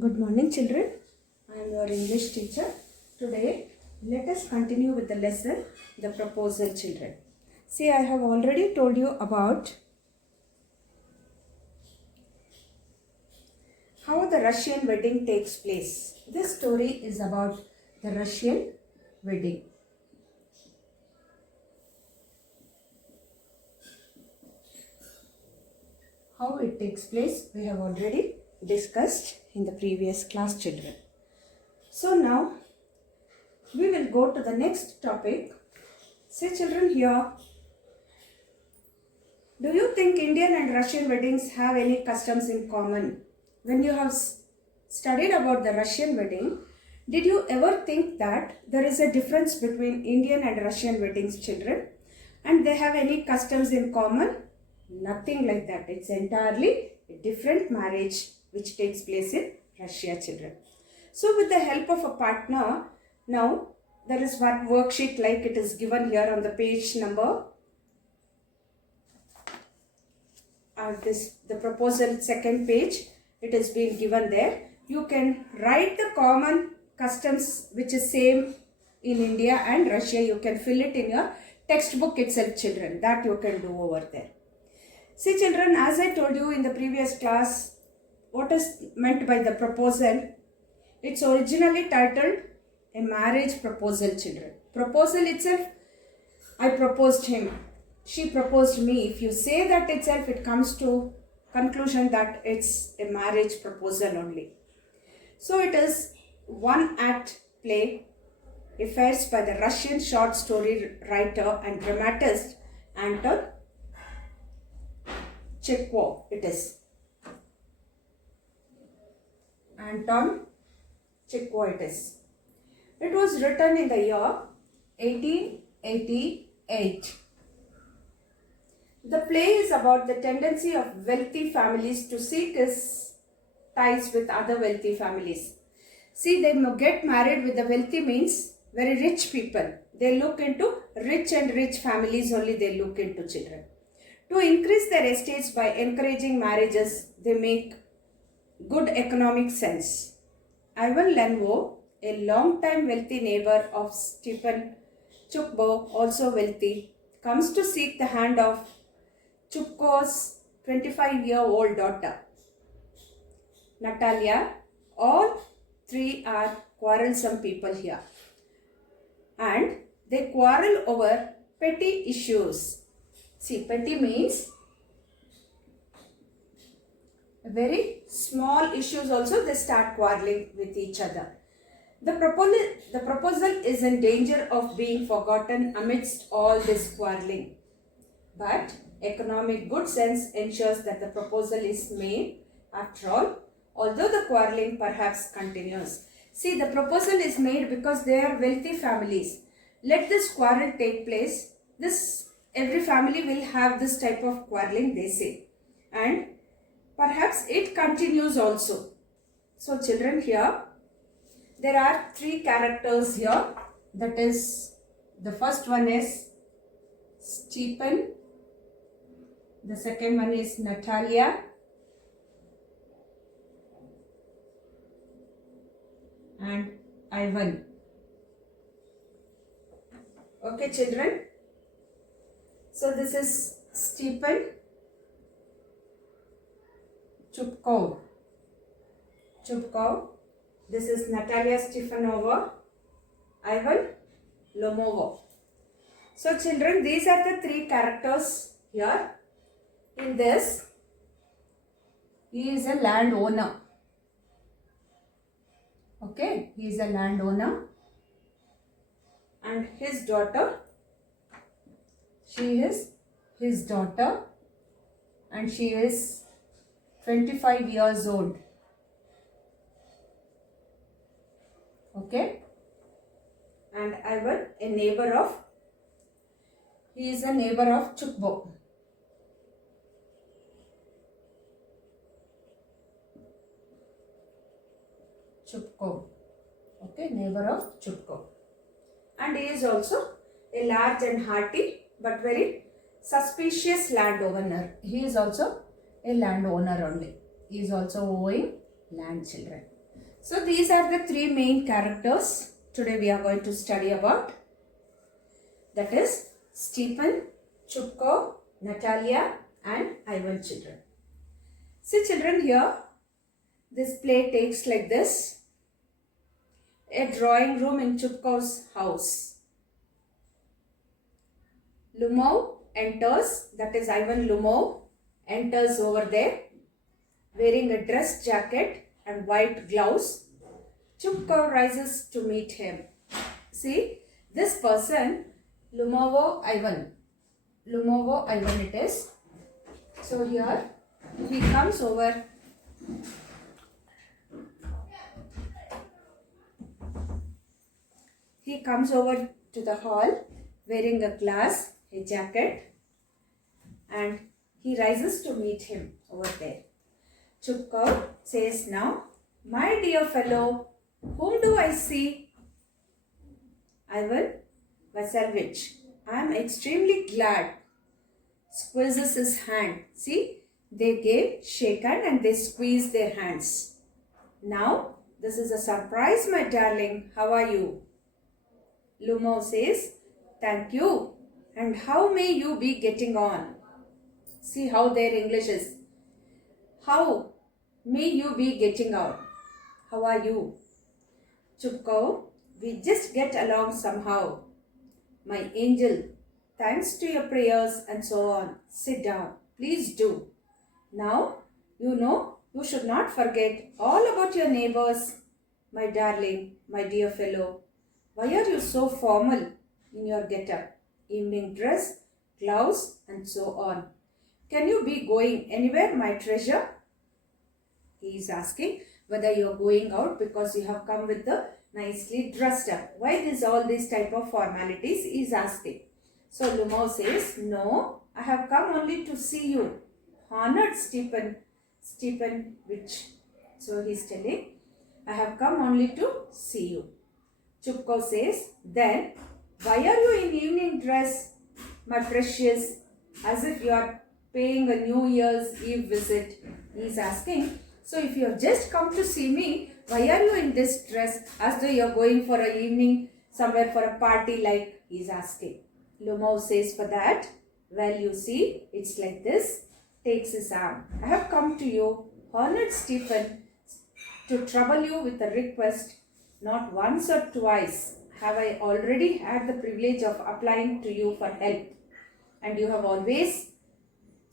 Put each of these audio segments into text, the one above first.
Good morning, children. I am your English teacher. Today, let us continue with the lesson, The Proposal, children. See, I have already told you about how the Russian wedding takes place. This story is about the Russian wedding. How it takes place, we have already discussed in the previous class, children. So now, we will go to the next topic. Say, children, here, do you think Indian and Russian weddings have any customs in common? When you have studied about the Russian wedding, did you ever think that there is a difference between Indian and Russian weddings, children? And they have any customs in common? Nothing like that. It's entirely a different marriage which takes place in Russia, children. So with the help of a partner, now there is one worksheet like it is given here on the page number. The proposal second page, it is being given there. You can write the common customs which is same in India and Russia. You can fill it in your textbook itself, children. That you can do over there. See, children, as I told you in the previous class, what is meant by the proposal? It's originally titled a marriage proposal, children. Proposal itself, I proposed him. She proposed me. If you say that itself, it comes to conclusion that it's a marriage proposal only. So it is one act play, affairs by the Russian short story writer and dramatist Anton Chekhov. It is Anton Chekhov. It was written in the year 1888. The play is about the tendency of wealthy families to seek his ties with other wealthy families. See, they get married with the wealthy means very rich people. They look into rich families only they look into, children. To increase their estates by encouraging marriages, they make good economic sense. Ivan Lenvo, a long-time wealthy neighbor of Stephen Chukbo, also wealthy, comes to seek the hand of Chupko's 25-year-old daughter, Natalia. All three are quarrelsome people here. And they quarrel over petty issues. See, petty means very small issues also they start quarreling with each other. The proposal is in danger of being forgotten amidst all this quarreling. But economic good sense ensures that the proposal is made after all, although the quarreling perhaps continues. See, the proposal is made because they are wealthy families. Let this quarrel take place. Every family will have this type of quarreling, they say. And perhaps it continues also. So children, here, there are three characters here. That is, the first one is Stephen. The second one is Natalia. And Ivan. Okay, children. So this is Stephen Chupkov. This is Natalia Stefanova. Ivan Lomova. So children, these are the three characters here. In this, he is a landowner. Okay, he is a landowner. And his daughter, she is his daughter, and she is 25 years old. Okay, and Ivan, he is a neighbor of Chukbo. Chupko. Okay, neighbor of Chupko. And he is also a large and hearty but very suspicious landowner. He is also a landowner only. He is also owing land, children. So these are the three main characters today we are going to study about. That is Stephen, Chupko, Natalia and Ivan children. See children, here this play takes like this. A drawing room in Chupko's house. Lumov enters, that is Ivan Lumov enters over there wearing a dress jacket and white gloves. Chupko rises to meet him. See, this person, Lumovo Ivan it is. So here he comes over. He comes over to the hall wearing a glass, a jacket, and he rises to meet him over there. Chupko says now, "My dear fellow, whom do I see?" "Ivan Vasilevich, I am extremely glad." Squeezes his hand. See, they gave shake hand and they squeeze their hands. "Now, this is a surprise, my darling. How are you?" Lumov says, "Thank you. And how may you be getting on?" See how their English is. How may you be getting on? How are you? Chupko, we just get along somehow. My angel, thanks to your prayers and so on. Sit down. Please do. Now, you should not forget all about your neighbors. My darling, my dear fellow, why are you so formal in your get-up? Evening dress, gloves and so on. Can you be going anywhere, my treasure? He is asking whether you are going out because you have come with the nicely dressed up. Why all these type of formalities he is asking. So Lumov says, "No, I have come only to see you. Honored Stephen, which." So he is telling, "I have come only to see you." Chupko says, "Then why are you in evening dress, my precious, as if you are paying a New Year's Eve visit?" He is asking, "So if you have just come to see me, why are you in this dress as though you are going for an evening somewhere for a party like?" he is asking. Lumov says for that, "Well, you see, it's like this." Takes his arm. "I have come to you, honored Stephen, to trouble you with a request. Not once or twice have I already had the privilege of applying to you for help. And you have always,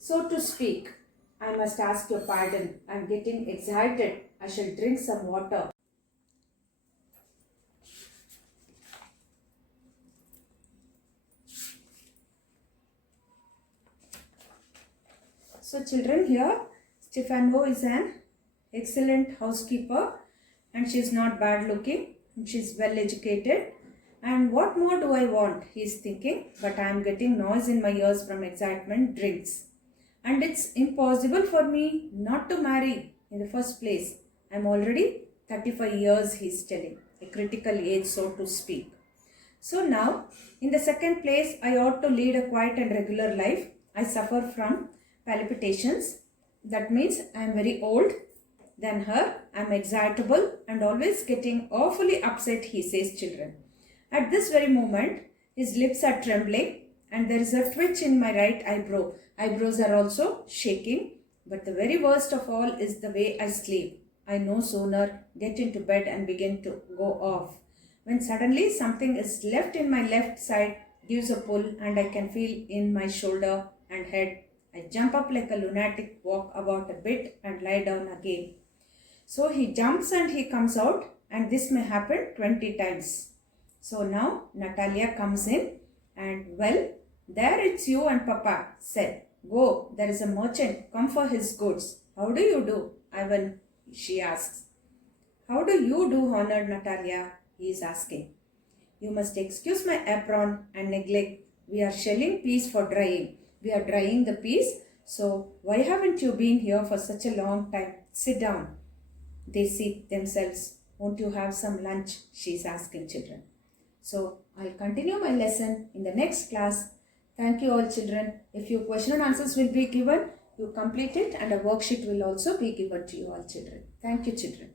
so to speak, I must ask your pardon. I am getting excited. I shall drink some water." So children, here Stefano is an excellent housekeeper and she is not bad looking. She is well educated. And what more do I want? He is thinking, but I am getting noise in my ears from excitement, drinks. And it's impossible for me not to marry in the first place. I am already 35 years, he is telling, a critical age, so to speak. So now, in the second place, I ought to lead a quiet and regular life. I suffer from palpitations. That means I am very old than her. I am excitable and always getting awfully upset, he says, children. At this very moment, his lips are trembling and there is a twitch in my right eyebrow. Eyebrows are also shaking. But the very worst of all is the way I sleep. I no sooner get into bed and begin to go off, when suddenly something is left in my left side, gives a pull and I can feel in my shoulder and head. I jump up like a lunatic, walk about a bit and lie down again. So he jumps and he comes out, and this may happen 20 times. So now Natalia comes in and, "Well, there it's you and Papa," said. "Go, there is a merchant come for his goods. How do you do, Ivan?" she asks. "How do you do, honored Natalia?" he is asking. "You must excuse my apron and neglect. We are shelling peas for drying. We are drying the peas. So why haven't you been here for such a long time? Sit down." They seat themselves. "Won't you have some lunch?" she is asking, children. So I'll continue my lesson in the next class. Thank you all, children. A few question and answers will be given. You complete it and a worksheet will also be given to you all, children. Thank you, children.